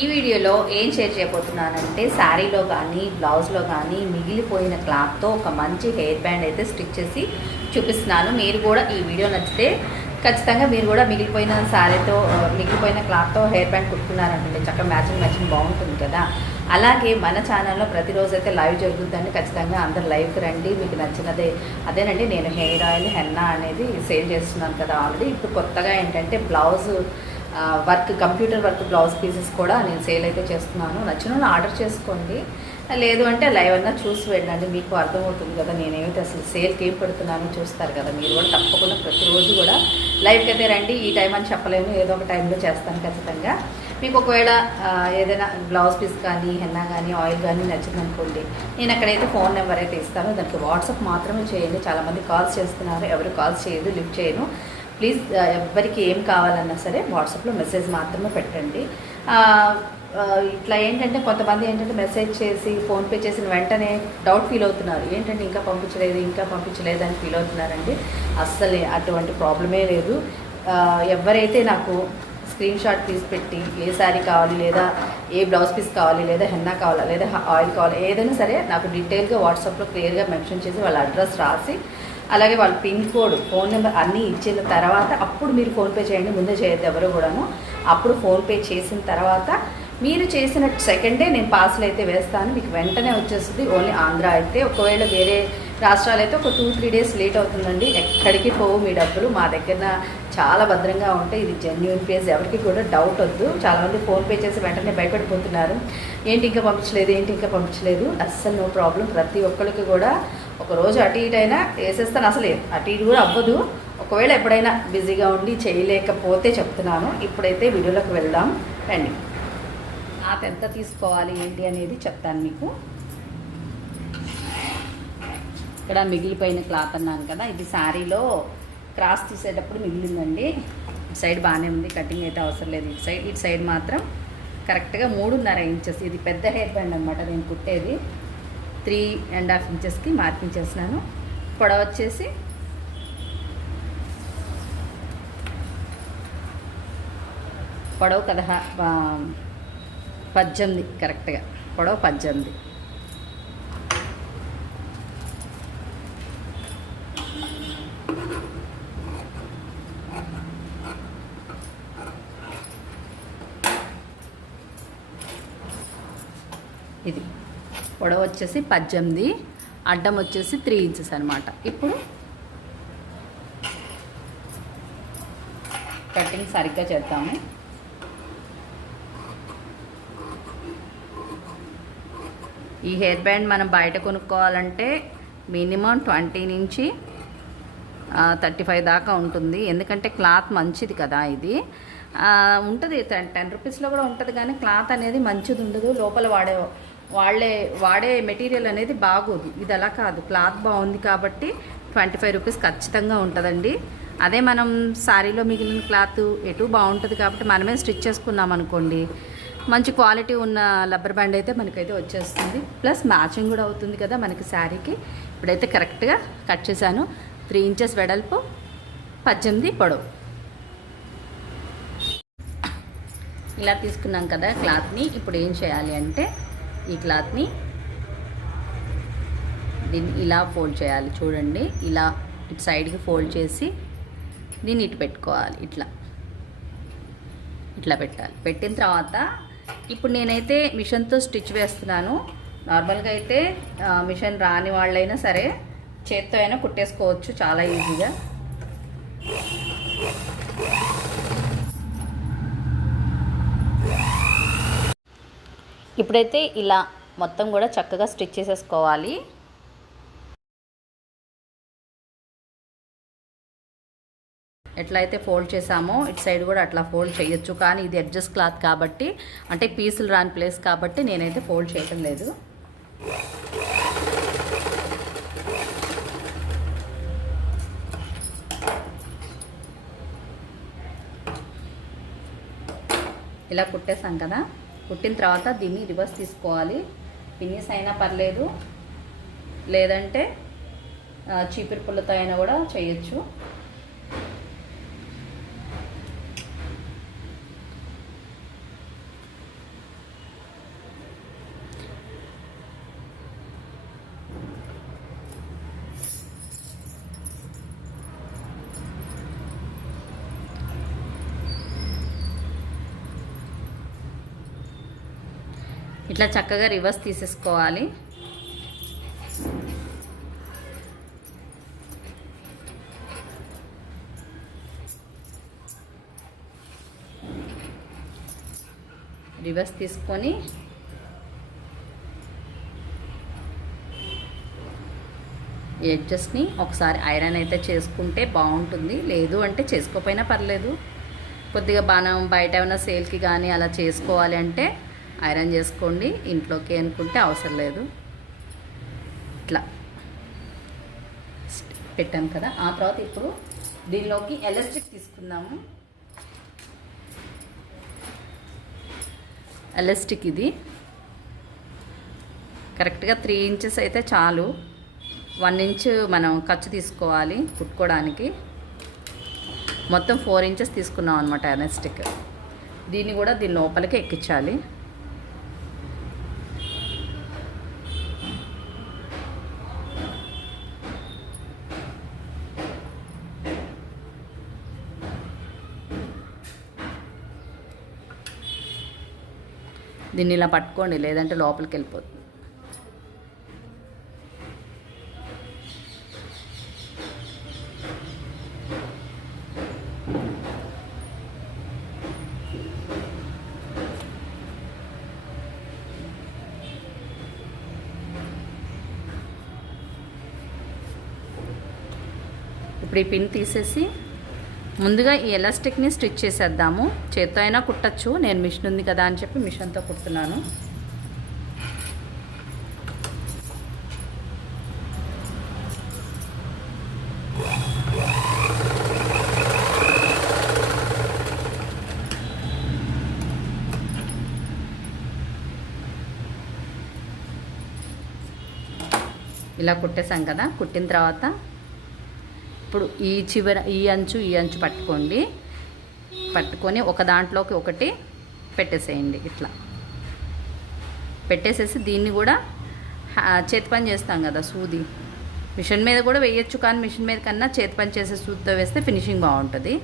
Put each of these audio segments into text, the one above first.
ఈ వీడియోలో ఏం షేర్ చేయబోతున్నానంటే శారీలో కానీ బ్లౌజ్లో కానీ మిగిలిపోయిన క్లాత్తో ఒక మంచి హెయిర్ బ్యాండ్ అయితే స్టిచ్ చేసి చూపిస్తున్నాను. మీరు కూడా ఈ వీడియో నచ్చితే ఖచ్చితంగా మీరు కూడా మిగిలిపోయిన శారీతో మిగిలిపోయిన క్లాత్తో హెయిర్ బ్యాండ్ కుట్టుకున్నారంటే చక్కగా మ్యాచింగ్ మ్యాచింగ్ బాగుంటుంది కదా. అలాగే మన ఛానల్లో ప్రతిరోజు అయితే లైవ్ జరుగుతుందండి. ఖచ్చితంగా అందరు లైవ్కి రండి. మీకు నచ్చినదే అదేనండి. నేను హెయిర్ ఆయిల్ హెన్నా అనేది సేల్ చేస్తున్నాను కదా ఆల్రెడీ. ఇప్పుడు కొత్తగా ఏంటంటే blouse work computer work blouse pieces కూడా నేను సేల్ అయితే చేస్తున్నాను. నచ్చిన ఆర్డర్ చేసుకోండి. లేదు అంటే లైవ్ అన్నా చూసి వెళ్ళండి. మీకు అర్థమవుతుంది కదా నేనేమైతే అసలు సేల్ ఏం పెడుతున్నానో చూస్తారు కదా. మీరు కూడా తప్పకుండా ప్రతిరోజు కూడా లైవ్కి అయితే రండి. ఈ టైం అని చెప్పలేము. ఏదో ఒక టైంలో చేస్తాను ఖచ్చితంగా. మీకు ఒకవేళ ఏదైనా బ్లౌజ్ పీస్ కానీ హెన్నా కానీ ఆయిల్ కానీ నచ్చిందనుకోండి నేను అక్కడైతే ఫోన్ నెంబర్ అయితే ఇస్తాను. దానికి వాట్సాప్ మాత్రమే చేయండి. చాలామంది కాల్స్ చేస్తున్నారు. ఎవరు కాల్స్ చేయదు లిఫ్ట్ చేయను. ప్లీజ్ ఎవరికి ఏం కావాలన్నా సరే వాట్సాప్లో మెసేజ్ మాత్రమే పెట్టండి. ఇట్లా ఏంటంటే కొంతమంది ఏంటంటే మెసేజ్ చేసి ఫోన్పే చేసిన వెంటనే డౌట్ ఫీల్ అవుతున్నారు. ఏంటంటే ఇంకా పంపించలేదు ఇంకా పంపించలేదు అని ఫీల్ అవుతున్నారండి. అస్సలు అటువంటి ప్రాబ్లమే లేదు. ఎవరైతే నాకు స్క్రీన్ షాట్ తీసి పెట్టి ఏ శారీ కావాలి లేదా ఏ బ్లౌజ్ పీస్ కావాలి లేదా హెన్నా కావాలా లేదా ఆయిల్ కావాలి ఏదైనా సరే నాకు డీటెయిల్గా వాట్సాప్లో క్లియర్గా మెన్షన్ చేసి వాళ్ళ అడ్రస్ రాసి అలాగే వాళ్ళ పిన్ కోడ్ ఫోన్ నెంబర్ అన్నీ ఇచ్చిన తర్వాత అప్పుడు మీరు ఫోన్పే చేయండి ముందే చేయొద్దు ఎవరు కూడాను. అప్పుడు ఫోన్పే చేసిన తర్వాత మీరు చేసిన సెకండే నేను పార్సల్ అయితే వేస్తాను. మీకు వెంటనే వచ్చేస్తుంది. ఓన్లీ ఆంధ్ర అయితే. ఒకవేళ వేరే రాష్ట్రాలు అయితే ఒక టూ త్రీ డేస్ లేట్ అవుతుందండి. ఎక్కడికి పోవు మీ డబ్బులు. మా దగ్గర చాలా భద్రంగా ఉంటాయి ఇది జెన్యున్ పేజ్ ఎవరికి కూడా డౌట్ వద్దు. చాలామంది ఫోన్పే చేసి వెంటనే భయపడిపోతున్నారు. ఏంటి ఇంకా పంపించలేదు? ఏంటి ఇంకా పంపించలేదు? అస్సలు నో ప్రాబ్లం ప్రతి ఒక్కరికి కూడా ఒకరోజు అటు ఇటు అయినా వేసేస్తాను. అసలు అటు ఇటు కూడా అవ్వదు. ఒకవేళ ఎప్పుడైనా బిజీగా ఉండి చేయలేకపోతే చెప్తున్నాను. ఇప్పుడైతే వీడియోలోకి వెళ్దాం. రండి. నాకు ఎంత తీసుకోవాలి ఏంటి అనేది చెప్తాను మీకు. ఇక్కడ మిగిలిపోయిన క్లాత్ అన్నాను కదా. ఇది శారీలో క్రాస్ తీసేటప్పుడు మిగిలిందండి. ఇటు సైడ్ బాగానే ఉంది. కటింగ్ అయితే అవసరం లేదు. ఇటు సైడ్ ఇటు సైడ్ మాత్రం కరెక్ట్గా మూడున్నర ఇంచెస్. ఇది పెద్ద హెయిర్ బ్యాండ్ అనమాట నేను కుట్టేది. త్రీ అండ్ హాఫ్ ఇంచెస్కి మార్కింగ్ చేసినాను పొడవ వచ్చేసి పొడవు పదహా పద్దెనిమిది కరెక్ట్గా. పొడవు పద్దెనిమిది. ఇది. పొడవు వచ్చేసి పద్దెనిమిది అడ్డం వచ్చేసి త్రీ ఇంచెస్ అనమాట ఇప్పుడు కటింగ్ సరిగ్గా చేద్దాము. ఈ హెయిర్ బ్యాండ్ మనం బయట కొనుక్కోవాలంటే మినిమం ట్వంటీ నుంచి థర్టీ ఫైవ్ దాకా ఉంటుంది. ఎందుకంటే క్లాత్ మంచిది కదా ఇది. ఉంటుంది టెన్ టెన్ రూపీస్లో కూడా ఉంటుంది కానీ క్లాత్ అనేది మంచిది ఉండదు. లోపల వాడే వాళ్ళే వాడే మెటీరియల్ అనేది బాగోదు. ఇది అలా కాదు. క్లాత్ బాగుంది కాబట్టి ట్వంటీ ఫైవ్ రూపీస్ ఖచ్చితంగా ఉంటుందండి. అదే మనం శారీలో మిగిలిన క్లాత్ ఎటు బాగుంటుంది కాబట్టి మనమే స్టిచ్ చేసుకున్నాం అనుకోండి మంచి క్వాలిటీ ఉన్న లబ్బర్ బ్యాండ్ అయితే మనకైతే వచ్చేస్తుంది. ప్లస్ మ్యాచింగ్ కూడా అవుతుంది కదా మనకి శారీకి ఇప్పుడైతే కరెక్ట్గా కట్ చేశాను. త్రీ ఇంచెస్ వెడల్పు పద్దెనిమిది పొడవు. ఇలా తీసుకున్నాం కదా క్లాత్ని. ఇప్పుడు ఏం చేయాలి అంటే ఈ క్లాత్ని దీన్ని ఇలా ఫోల్డ్ చేయాలి. చూడండి ఇలా ఇటు సైడ్కి ఫోల్డ్ చేసి దీన్ని ఇటు పెట్టుకోవాలి. ఇట్లా. ఇట్లా పెట్టాలి. పెట్టిన తర్వాత ఇప్పుడు నేనైతే మిషన్తో స్టిచ్ వేస్తున్నాను. నార్మల్గా అయితే మిషన్ రాని వాళ్ళైనా సరే చేత్తో అయినా కుట్టేసుకోవచ్చు. చాలా ఈజీగా. ఇప్పుడైతే ఇలా మొత్తం కూడా చక్కగా స్టిచ్ చేసేసుకోవాలి. ఎట్లయితే ఫోల్డ్ చేసామో ఇటు సైడ్ కూడా అట్లా ఫోల్డ్ చేయొచ్చు. కానీ ఇది అడ్జస్ట్ క్లాత్ కాబట్టి అంటే పీసులు రాని ప్లేస్ కాబట్టి నేనైతే ఫోల్డ్ చేయటం లేదు. ఇలా కుట్టేసాం కదా. కుట్టిన తర్వాత దీన్ని రివర్స్ తీసుకోవాలి. పిన్నిస్ అయినా పర్లేదు. లేదంటే చీపురు చీపిరి పుల్లతో అయినా కూడా చేయొచ్చు. ఇట్లా చక్కగా రివర్స్ తీసేసుకోవాలి. రివర్స్ తీసుకొని ఎడ్జస్ట్ని ఒకసారి ఐరన్ అయితే చేసుకుంటే బాగుంటుంది. లేదు అంటే చేసుకోపోయినా పర్లేదు. కొద్దిగా మనం బయట ఏమైనా సేల్కి కానీ అలా చేసుకోవాలి అంటే ఐరన్ చేసుకోండి ఇంట్లోకి అనుకుంటే అవసరం లేదు. ఇట్లా. పెట్టాం కదా. ఆ తర్వాత ఇప్పుడు దీనిలోకి ఎలక్ట్రిక్ తీసుకుందాము. ఎలాస్టిక్ ఇది. కరెక్ట్గా త్రీ ఇంచెస్ అయితే చాలు. వన్ ఇంచ్ మనం ఖర్చు తీసుకోవాలి కుట్టుకోవడానికి మొత్తం ఫోర్ ఇంచెస్ తీసుకున్నాం అనమాట ఎలాస్టిక్. దీన్ని కూడా దీని లోపలికి ఎక్కించాలి. దీన్ని ఇలా పట్టుకోండి లేదంటే లోపలికి వెళ్ళిపోతుంది. ఇప్పుడు ఈ పిన్ తీసేసి ముందుగా ఈ ఎలాస్టిక్ని స్టిచ్ చేసేద్దాము. చేత్తో అయినా కుట్టచ్చు. నేను మిషన్ ఉంది కదా అని చెప్పి మిషన్తో కుడుతున్నాను. ఇలా కుట్టేసాం కదా. కుట్టిన తర్వాత ఇప్పుడు ఈ చివర ఈ అంచు ఈ అంచు పట్టుకోండి. పట్టుకొని ఒక దాంట్లోకి ఒకటి పెట్టేసేయండి ఇట్లా. పెట్టేసేసి దీన్ని కూడా చేతి పని చేస్తాం కదా సూది. మిషన్ మీద కూడా వేయచ్చు కానీ మిషన్ మీద కన్నా చేతి పని చేసే సూదితో వేస్తే ఫినిషింగ్ బాగుంటుంది.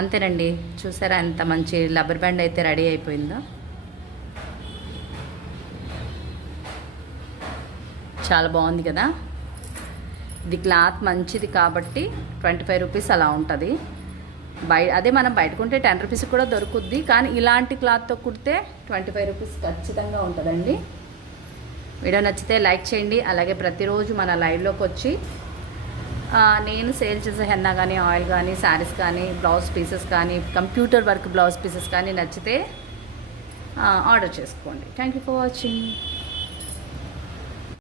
అంతేనండి చూసారా ఎంత మంచి రబ్బర్ బ్యాండ్ అయితే రెడీ అయిపోయిందో. చాలా బాగుంది కదా. ఇది క్లాత్ మంచిది కాబట్టి ట్వంటీ ఫైవ్ రూపీస్ అలా ఉంటుంది. బయ అదే మనం బయట కొంటే టెన్ రూపీస్ కూడా దొరుకుద్ది కానీ ఇలాంటి క్లాత్తో కుడితే ట్వంటీ ఫైవ్ రూపీస్ ఖచ్చితంగా ఉంటుందండి. వీడియో నచ్చితే లైక్ చేయండి అలాగే ప్రతిరోజు మన లైవ్లోకి వచ్చి నేను సేల్ చేసే హెన్నా కానీ ఆయిల్ కానీ శారీస్ కానీ బ్లౌజ్ పీసెస్ కానీ కంప్యూటర్ వర్క్ బ్లౌజ్ పీసెస్ కానీ నచ్చితే ఆర్డర్ చేసుకోండి. Thank you for watching.